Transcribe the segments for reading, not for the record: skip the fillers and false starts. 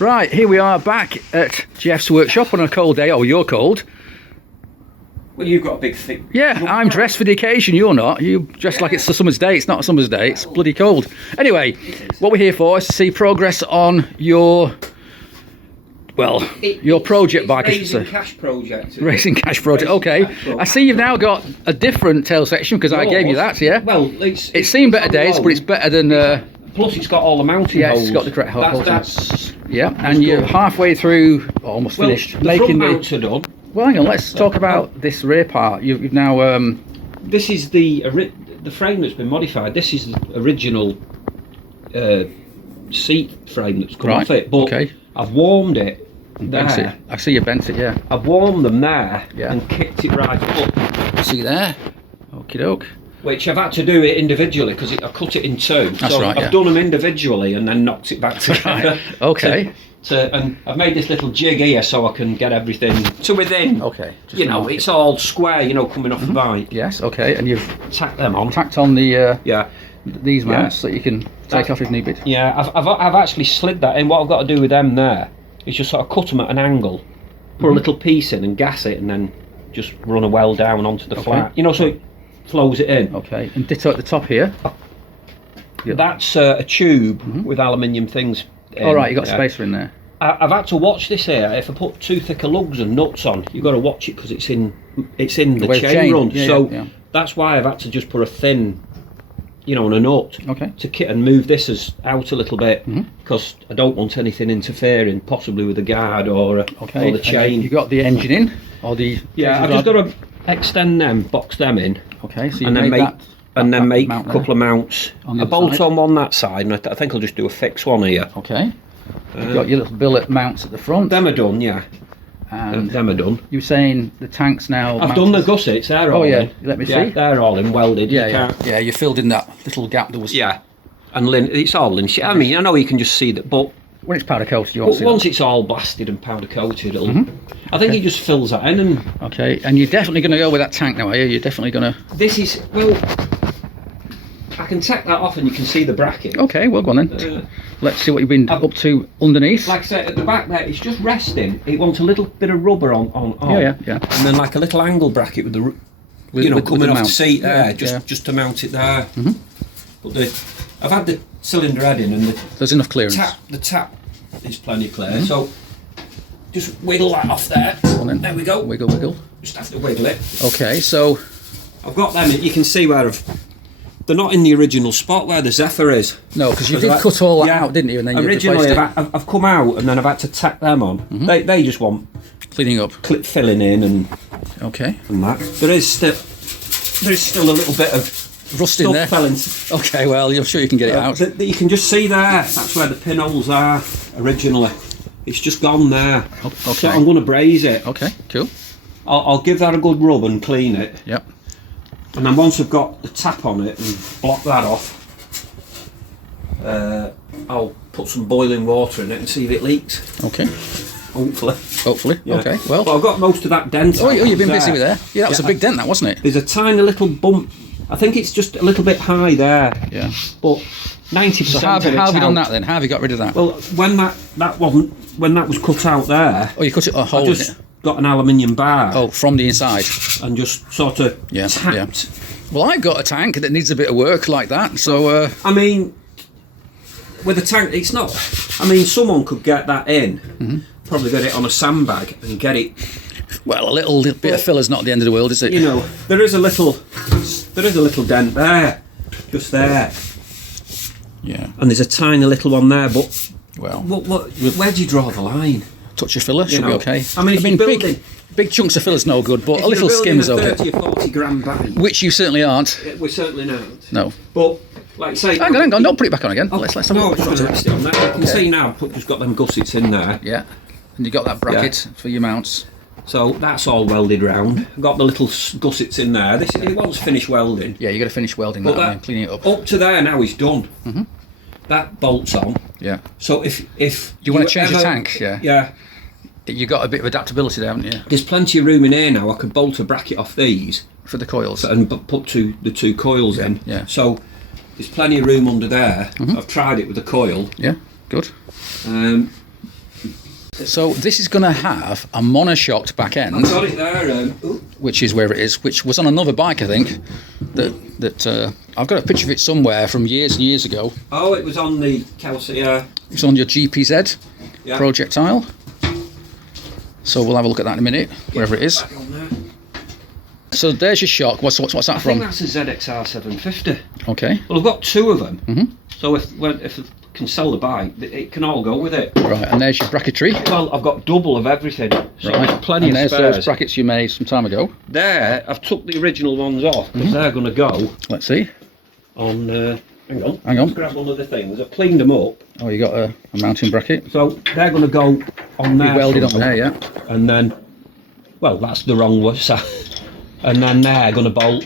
Right, here we are back at Jeff's workshop on a cold day. Oh, you're cold. Well, you've got a big thick... Yeah, I'm dressed for the occasion, you're not. You dressed like it's a summer's day. It's not a summer's day, it's bloody cold. Anyway, what we're here for is to see progress on your... Well, your project bike, I should say. Raising Cash project. Racing Cash project, okay. I see you've now got a different tail section because I gave you that, yeah? Well, it's seen better days, but it's better than... Plus, it's got all the mounting holes. Yeah, it's got the correct holes. That's yeah, and you're halfway through, almost finished. The front mounts are done. Well, hang on, let's talk about this rear part. You've now... This is the frame that's been modified. This is the original seat frame that's come off it. But I've warmed it there. I see you bent it, yeah. I've warmed them there and kicked it right up. See there? Okie doke. Which I've had to do it individually because I cut it in two. That's right, I've done them individually and then knocked it back together. Right. Okay. And I've made this little jig here so I can get everything to within. Okay. You know, it's all square, you know, coming off the bike. Yes, okay. And you've tacked them on. Tacked on the these mounts that you can take off if needed. Yeah, I've actually slid that in. What I've got to do with them there is just sort of cut them at an angle, put a little piece in and gas it, and then just run a well down onto the flat. You know, so it flows it in. Okay. And ditto at the top here. That's a tube with aluminium things. All right, you got a spacer in there. I've had to watch this here. If I put too thick of lugs and nuts on, you've got to watch it because it's in the chain run. So that's why I've had to just put a thin, you know, on a nut to kit and move this out a little bit because I don't want anything interfering, possibly with the guard or the chain. You got the engine in, or the I've just got to extend them, box them in. Okay, so you and then make that. And then make a couple of mounts. A bolt on one that side, and I think I'll just do a fix one here. Okay. You've got your little billet mounts at the front. Them are done, yeah. And them are done. You were saying the tank's now I've done the gussets, they're all in. Let me see. They're all in, welded. Yeah, you filled in that little gap that was... Yeah, and it's all in. I mean, I know you can just see that, but... When it's powder coated, you won't see once it's all blasted and powder coated, I think he just fills that in and... Okay, and you're definitely going to go with that tank now, are you? You're definitely going to... This is... Well... I can take that off and you can see the bracket. Okay, well, go on then. Let's see what you've been up to underneath. Like I said, at the back there, it's just resting. It wants a little bit of rubber on. Yeah. And then like a little angle bracket with the, coming off the seat there, just to mount it there. But I've had the cylinder head in and there's enough clearance. The tap is plenty clear, so just wiggle that off there. There we go. Wiggle. Just have to wiggle it. Okay, so... I've got them, you can see where they're not in the original spot where the Zephyr is. No, because you did cut all that out, didn't you? And then originally, I've come out and then I've had to tack them on. They just want cleaning up, filling in, and and that. There is still a little bit of rust in there. Okay, well, you're sure you can get it out. You can just see there. That's where the pinholes are originally. It's just gone there. Okay. So I'm going to braze it. Okay, cool. I'll give that a good rub and clean it. Yep. And then once I've got the tap on it and block that off, I'll put some boiling water in it and see if it leaks. Okay. Hopefully. Yeah. Okay. Well, I've got most of that dent. Oh, you've been busy with there. Yeah, that was a big dent, that wasn't it? There's a tiny little bump. I think it's just a little bit high there. Yeah. But 90%. So how have you done that then? How have you got rid of that? Well, when that was cut out there. Oh, you cut it a hole in it. Got an aluminium bar. Oh, from the inside. And just sort of tapped. Well, I've got a tank that needs a bit of work like that, so... I mean, with a tank, it's not... I mean, someone could get that in, probably get it on a sandbag and get it... Well, a little bit of filler's not the end of the world, is it? You know, there is a little dent there, just there. Yeah. And there's a tiny little one there, but... Well... where do you draw the line? Touch of filler, should be okay. I mean, big chunks of filler's no good, but a little skim's okay. 30 or 40 gram bag. Which you certainly aren't. We're certainly not. No. But, like I say... Hang on, don't put it back on again. Let's have a look. Rest it on there. You can see now, I've just got them gussets in there. Yeah. And you got that bracket for your mounts. So that's all welded round. Got the little gussets in there. It wants finished welding. Yeah, you got to finish welding that and cleaning it up. Up to there now is done. That bolt's on. Yeah. So if you want to change your tank, yeah. You got a bit of adaptability there, haven't you? There's plenty of room in here now. I could bolt a bracket off these for the coils and put the two coils in. Yeah. So there's plenty of room under there. I've tried it with a coil. Yeah. Good. So this is going to have a monoshocked back end. I've got it there. Which is where it is, which was on another bike, I think. That I've got a picture of it somewhere from years and years ago. Oh, it was on the Kawasaki. It's on your GPZ projectile. So we'll have a look at that in a minute, wherever it is. So there's your shock. What's that from? I think that's a ZXR 750. Okay. Well, I've got two of them. So if I can sell the bike, it can all go with it. Right, and there's your bracketry. Well, I've got double of everything. So right, plenty and of there's spares. those brackets you made some time ago. There, I've took the original ones off because they're going to go. Let's see. On, hang on. Let's grab one of the things. I've cleaned them up. Oh, you got a mounting bracket. So they're going to go on there. Welded on there, yeah. And then, well, that's the wrong way. So, and then they're going to bolt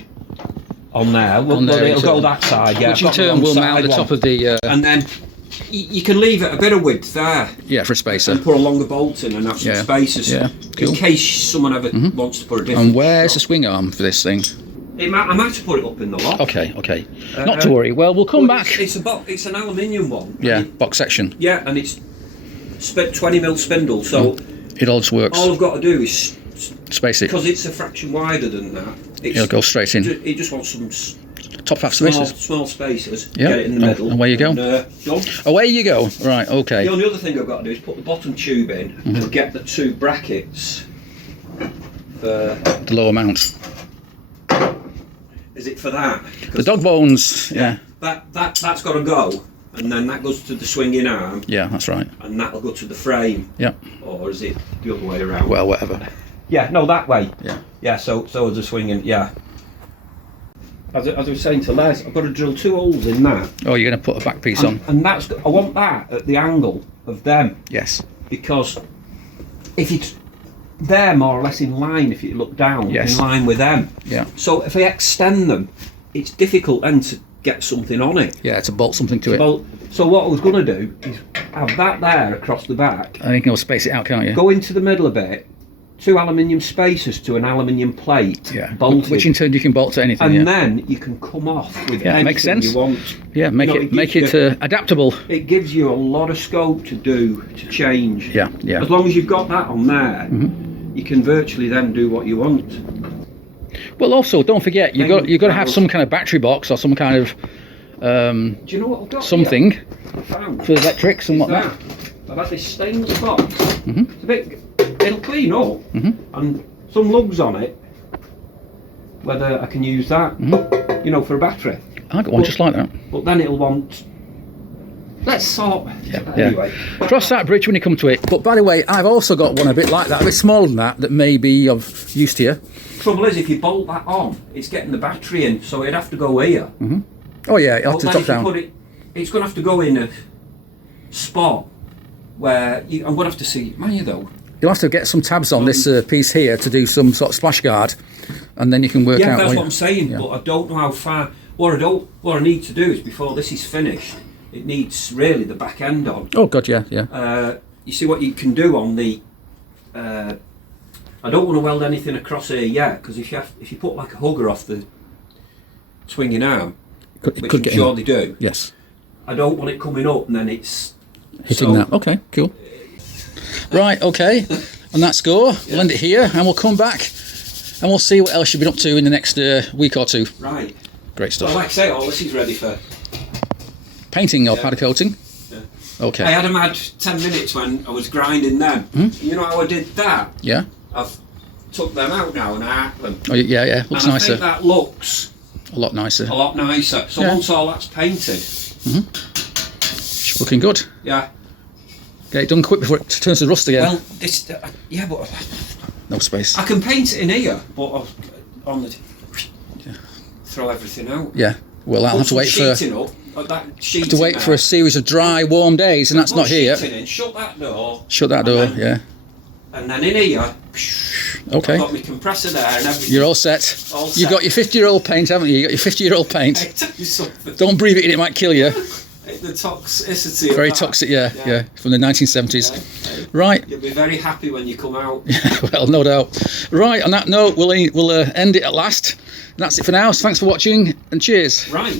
on there. Well, it'll go that side, yeah. Which in turn will mount the top of the... And then you can leave it a bit of width there. Yeah, for a spacer. And put a longer bolt in and have some spacers. Yeah, cool. In case someone ever wants to put a different... And where's the swing arm for this thing? I might have to put it up in the loft. Okay. Not to worry. Well, we'll come back. It's an aluminium one. Yeah, box section. Yeah, and it's 20mm spindle, so... It all just works. All I've got to do is... space it. Because it's a fraction wider than that. It'll go straight in. It just wants some... Top half spacers. Small spacers. Yeah. Get it in the middle. Away you go. Done. Away you go. Right, okay. The only other thing I've got to do is put the bottom tube in and get the two brackets for... the lower mount. Is it for that? The dog bones, yeah. That's got to go, and then that goes to the swinging arm. Yeah, that's right. And that'll go to the frame. Yeah. Or is it the other way around? Well, whatever. Yeah, no, that way. Yeah. Yeah, so is the swinging, yeah. As I was saying to Les, I've got to drill 2 holes in that. Oh, you're going to put a back piece on? And I want that at the angle of them. Yes. Because if they're more or less in line, if you look down, yes. in line with them. Yeah. So if I extend them, it's difficult then to get something on it. Yeah, to bolt something to it. So what I was going to do is have that there across the back. And you can space it out, can't you? Go into the middle a bit. 2 aluminium spacers to an aluminium plate, bolted. Which in turn you can bolt to anything. And then you can come off with anything makes sense. you want. Yeah, make it adaptable. It gives you a lot of scope to change. Yeah. As long as you've got that on there, you can virtually then do what you want. Well, also don't forget you've got to have some kind of battery box or some kind of do you know what I've got? Something for the electrics and whatnot. I've had this stainless box. It's a bit. It'll clean up, and some lugs on it. Whether I can use that, for a battery. I got one just like that. But then it'll want. Let's sort. Anyway, cross that bridge when you come to it. But by the way, I've also got one a bit like that, a bit smaller than that may be of use to you. Trouble is, if you bolt that on, it's getting the battery in, so it'd have to go here. Oh yeah, it'll have to top down. It's going to have to go in a spot where I'm going to have to see it manually though. You'll have to get some tabs on this piece here to do some sort of splash guard, and then you can work out. Yeah, that's what I'm saying. But I don't know how far. What I need to do is before this is finished, it needs really the back end on. Oh God, yeah. You see what you can do on the. I don't want to weld anything across here yet because if you put like a hugger off the swinging arm, which I'm sure they do. Yes. I don't want it coming up and then it's hitting that. Okay, cool. Right, okay, and that's go. We'll end it here, and we'll come back, and we'll see what else you've been up to in the next week or two. Right. Great stuff. Well, like I say, all this is ready for painting or powder coating. Yeah. Okay. I had 10 minutes when I was grinding them. You know how I did that? Yeah. I've took them out now and I arc them. Oh yeah, looks and nicer. I think that looks a lot nicer. So once all that's painted, looking good. Yeah. Get it done quick before it turns to rust again. Well, this but no space. I can paint it in here, but on the throw everything out. Yeah. Well, I'll have to wait for. For a series of dry, warm days, and that's not here yet. Shut that door. Shut that door. Yeah. And then in here. Okay. I've got my compressor there and everything. You're all set. You've got your 50-year-old paint, haven't you? You got your 50-year-old paint. Hey, tell you something. Don't breathe it in; it might kill you. The toxicity. Very toxic, yeah, from the 1970s. Yeah. Right. You'll be very happy when you come out. Well, no doubt. Right. On that note, we'll end it at last. And that's it for now. So thanks for watching, and cheers. Right.